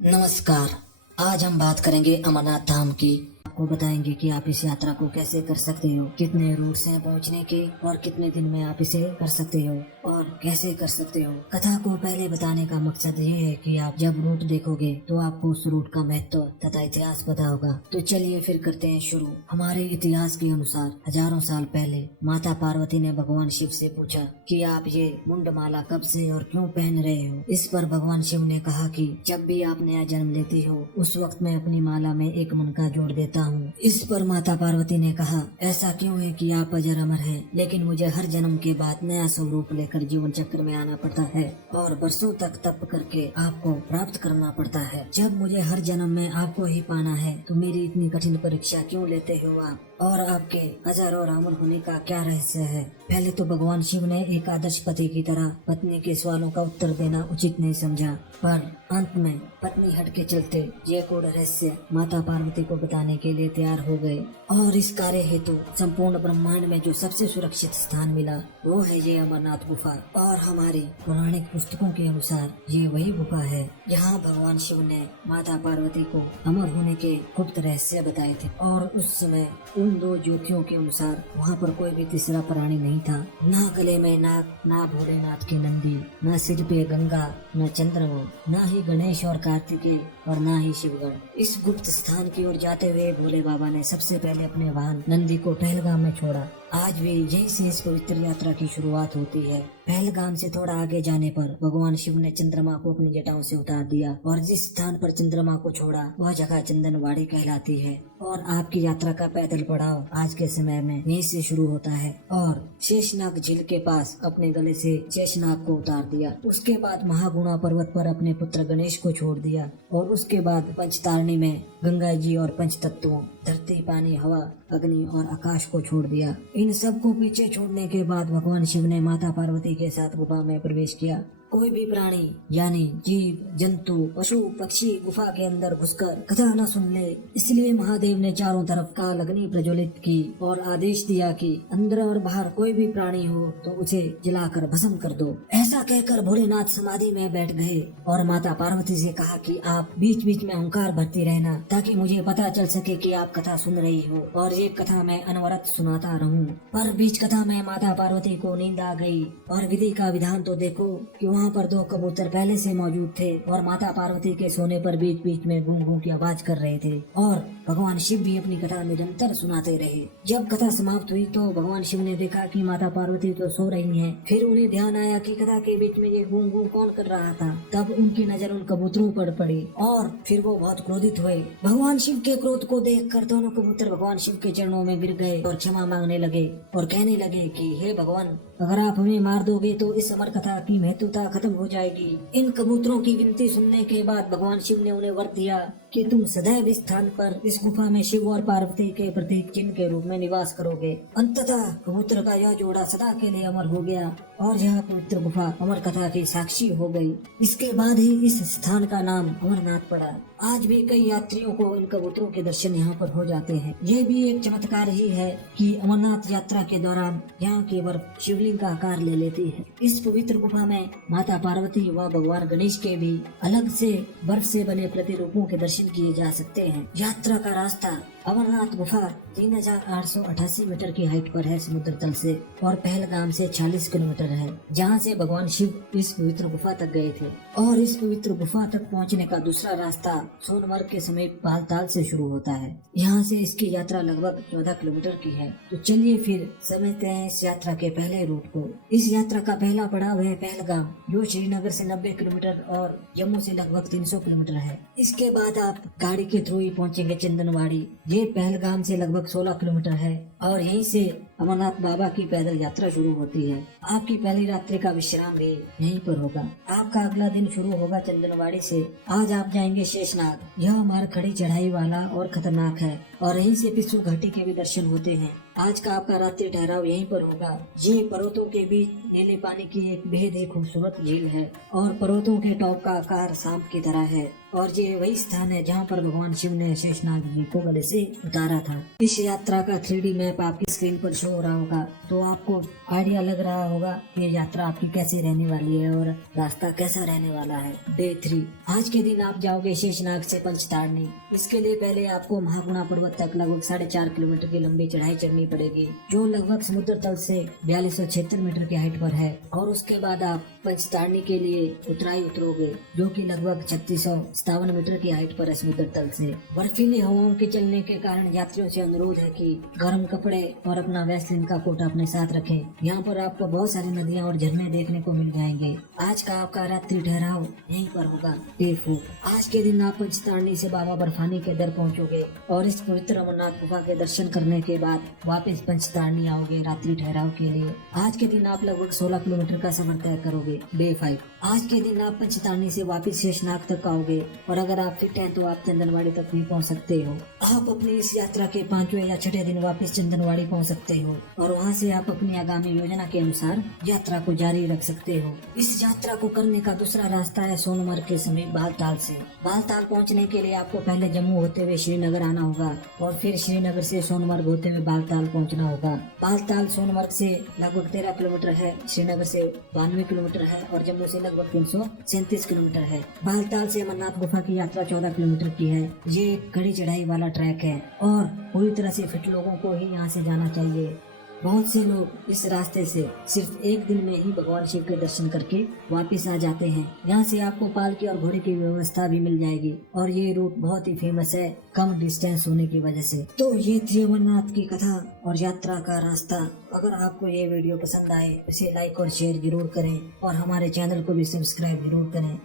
नमस्कार। आज हम बात करेंगे अमरनाथ धाम की। आपको बताएंगे कि आप इस यात्रा को कैसे कर सकते हो, कितने रूट्स हैं पहुंचने के और कितने दिन में आप इसे कर सकते हो और कैसे कर सकते हो। कथा को पहले बताने का मकसद ये है कि आप जब रूट देखोगे तो आपको उस रूट का महत्व तथा इतिहास पता होगा। तो चलिए फिर करते हैं शुरू। हमारे इतिहास के अनुसार हजारों साल पहले माता पार्वती ने भगवान शिव से पूछा कि आप ये मुंडमाला कब से और क्यों पहन रहे हो। इस पर भगवान शिव ने कहा कि जब भी आप नया जन्म लेती हो उस वक्त मैं अपनी माला में एक मनका जोड़ देता हूँ। इस पर माता पार्वती ने कहा, ऐसा क्यों है कि आप अजर अमर हैं, लेकिन मुझे हर जन्म के बाद नया स्वरूप लेकर जीवन चक्र में आना पड़ता है और बरसों तक तप करके आपको प्राप्त करना पड़ता है। जब मुझे हर जन्म में आपको ही पाना है तो मेरी इतनी कठिन परीक्षा क्यों लेते हो आप, और आपके अजर और अमर होने का क्या रहस्य है। पहले तो भगवान शिव ने एक आदर्श पति की तरह पत्नी के सवालों का उत्तर देना उचित नहीं समझा, पर अंत में पत्नी हट के चलते ये कोड रहस्य माता पार्वती को बताने के लिए तैयार हो गए। और इस कार्य हेतु संपूर्ण ब्रह्मांड में जो सबसे सुरक्षित स्थान मिला वो है ये अमरनाथ गुफा। और हमारी पौराणिक पुस्तकों के अनुसार ये वही गुफा है जहाँ भगवान शिव ने माता पार्वती को अमर होने के गुप्त रहस्य बताए थे। और उस समय उन दो ज्योतियों के अनुसार वहाँ पर कोई भी तीसरा प्राणी नहीं था। ना गले में नाग, ना भोलेनाथ की नंदी, ना सिर पे गंगा, न चंद्रमा, ना ही गणेश और कार्तिकेय और ना ही शिवगण। इस गुप्त स्थान की ओर जाते हुए भोले बाबा ने सबसे पहले अपने वाहन नंदी को पहलगाम में छोड़ा। आज भी यहीं से इस पवित्र यात्रा की शुरुआत होती है। पहलगाम से थोड़ा आगे जाने पर भगवान शिव ने चंद्रमा को अपनी जटाओं से उतार दिया और जिस स्थान पर चंद्रमा को छोड़ा वह जगह चंदनवाड़ी कहलाती है। और आपकी यात्रा का पैदल पड़ाव आज के समय में यहीं से शुरू होता है। और शेषनाग झील के पास अपने गले से शेषनाग को उतार दिया। उसके बाद महागुणा पर्वत पर अपने पुत्र गणेश को छोड़ दिया और उसके बाद पंचतारणी में गंगा जी और पंच तत्वों धरती, पानी, हवा, अग्नि और आकाश को छोड़ दिया। इन सब को पीछे छोड़ने के बाद भगवान शिव ने माता पार्वती के साथ गुफा में प्रवेश किया। कोई भी प्राणी यानी जीव जंतु पशु पक्षी गुफा के अंदर घुसकर कथा न सुन ले, इसलिए महादेव ने चारों तरफ काल अग्नि प्रज्वलित की और आदेश दिया कि अंदर और बाहर कोई भी प्राणी हो तो उसे जलाकर भस्म कर दो। ऐसा कहकर भोलेनाथ समाधि में बैठ गए और माता पार्वती से कहा कि आप बीच बीच में ओंकार भरती रहना ताकि मुझे पता चल सके कि आप कथा सुन रही हो और ये कथा मैं अनवरत सुनाता रहूं। पर बीच कथा में माता पार्वती को नींद आ गई और विधि का विधान तो देखो कि वहाँ पर दो कबूतर पहले से मौजूद थे और माता पार्वती के सोने पर बीच बीच में गूं गूं की आवाज कर रहे थे और भगवान शिव भी अपनी कथा निरंतर सुनाते रहे। जब कथा समाप्त हुई तो भगवान शिव ने देखा कि माता पार्वती तो सो रही हैं। फिर उन्हें ध्यान आया कि कथा के बीच में ये गूं गूं कौन कर रहा था। तब उनकी नजर उन कबूतरों पर पड़ी और फिर वो बहुत क्रोधित हुए। भगवान शिव के क्रोध को देखकर दोनों कबूतर भगवान शिव के चरणों में गिर गए और क्षमा मांगने लगे और कहने लगे कि हे भगवान, अगर आप हमें मार दोगे तो इस अमर कथा की महत्वता खत्म हो जाएगी। इन कबूतरों की विनती सुनने के बाद भगवान शिव ने उन्हें वर दिया कि तुम सदैव इस स्थान पर इस गुफा में शिव और पार्वती के प्रतीक चिन्ह के रूप में निवास करोगे। अंततः कबूतर का यह जोड़ा सदा के लिए अमर हो गया और यह पवित्र गुफा अमर कथा की साक्षी हो गई। इसके बाद ही इस स्थान का नाम अमरनाथ पड़ा। आज भी कई यात्रियों को इन कबूतरों के दर्शन यहाँ पर हो जाते हैं। ये भी एक चमत्कार ही है कि अमरनाथ यात्रा के दौरान यहाँ की बर्फ शिवलिंग का आकार ले लेती है। इस पवित्र गुफा में माता पार्वती व भगवान गणेश के भी अलग से बर्फ से बने प्रतिरूपों के दर्शन किए जा सकते हैं। यात्रा का रास्ता अमरनाथ गुफा 3888 मीटर की हाइट पर है समुद्र तल से और पहलगाम से 40 किलोमीटर है, जहाँ से भगवान शिव इस पवित्र गुफा तक गए थे। और इस पवित्र गुफा तक पहुँचने का दूसरा रास्ता सोनमर्ग के समीप बालताल से शुरू होता है। यहाँ से इसकी यात्रा लगभग 14 किलोमीटर की है। तो चलिए फिर समझते हैं इस यात्रा के पहले रूट को। इस यात्रा का पहला पड़ाव है पहलगाम, जो श्रीनगर से 90 किलोमीटर और जम्मू से लगभग 300 किलोमीटर है। इसके बाद आप गाड़ी के थ्रू ही पहुँचेंगे चंदनवाड़ी। ये पहलगाम से लगभग 16 किलोमीटर है और यहीं से अमरनाथ बाबा की पैदल यात्रा शुरू होती है। आपकी पहली रात्रि का विश्राम भी यहीं पर होगा। आपका अगला दिन शुरू होगा चंदनवाड़ी से। आज आप जाएंगे शेषनाग। यह मार्ग खड़ी चढ़ाई वाला और खतरनाक है और यहीं से पिस्सू घाटी के भी दर्शन होते हैं। आज का आपका रात्रि ठहराव यहीं पर होगा। ये पर्वतों के बीच नीले पानी की एक बेहद ही खूबसूरत झील है और पर्वतों के टॉप का आकार सांप की तरह है और ये वही स्थान है जहाँ पर भगवान शिव ने शेषनाग जी को गले से उतारा था। इस यात्रा का 3D मैप आपकी स्क्रीन पर शो हो रहा होगा, तो आपको आइडिया लग रहा होगा कि ये यात्रा आपकी कैसे रहने वाली है और रास्ता कैसा रहने वाला है। डे 3 आज के दिन आप जाओगे शेषनाग से पंचतारणी। इसके लिए पहले आपको महागुणा पर्वत तक लगभग 4.5 किलोमीटर की लंबी चढ़ाई चढ़नी पड़ेगी, जो लगभग समुद्र तल से 4276 मीटर की हाइट पर है। और उसके बाद आप पंचतारणी के लिए उतराई उतरोगे, जो कि लगभग 3657 मीटर की हाइट पर है समुद्र तल से। बर्फीली हवाओं के चलने के कारण यात्रियों से अनुरोध है कि गर्म कपड़े और अपना वैसलीन का कोट अपने साथ रखें। यहाँ पर आपको बहुत सारी नदियाँ और झरने देखने को मिल जाएंगे। आज का आपका रात्रि ठहराव यहीं पर होगा। डे 4 आज के दिन आप पंचतारणी से बाबा बर्फानी के दर पहुँचोगे और इस पवित्र अमरनाथ गुफा के दर्शन करने के बाद वापस पंचतारणी आओगे रात्रि ठहराव के लिए। आज के दिन आप लगभग 16 किलोमीटर का सफर तय करोगे। डे 5 आज के दिन आप पंचतारणी से वापस शेषनाग तक आओगे और अगर आप फिट हैं तो आप चंदनवाड़ी तक भी पहुंच सकते हो। आप अपनी इस यात्रा के 5वें या 6ठे दिन वापस चंदनवाड़ी पहुंच सकते हो और वहां से आप अपनी आगामी योजना के अनुसार यात्रा को जारी रख सकते हो। इस यात्रा को करने का दूसरा रास्ता है सोनमर्ग के समीप बालताल से। बालताल पहुंचने के लिए आपको पहले जम्मू होते हुए श्रीनगर आना होगा और फिर श्रीनगर से सोनमर्ग होते हुए बालताल पहुंचना होगा। बालताल सोनमर्ग से लगभग 13 किलोमीटर है, श्रीनगर से 92 किलोमीटर है और जम्मू से लगभग 337 किलोमीटर है। बालताल से अमरनाथ गुफा की यात्रा 14 किलोमीटर की है। ये एक कड़ी चढ़ाई वाला ट्रैक है और पूरी तरह से फिट लोगों को ही यहाँ से जाना चाहिए। बहुत से लोग इस रास्ते से सिर्फ एक दिन में ही भगवान शिव के दर्शन करके वापस आ जाते हैं। यहाँ से आपको पालकी और घोड़े की व्यवस्था भी मिल जाएगी और ये रूट बहुत ही फेमस है कम डिस्टेंस होने की वजह से। तो ये थी अमरनाथ की कथा और यात्रा का रास्ता। अगर आपको ये वीडियो पसंद आए इसे लाइक और शेयर जरूर करें और हमारे चैनल को भी सब्सक्राइब जरूर करें।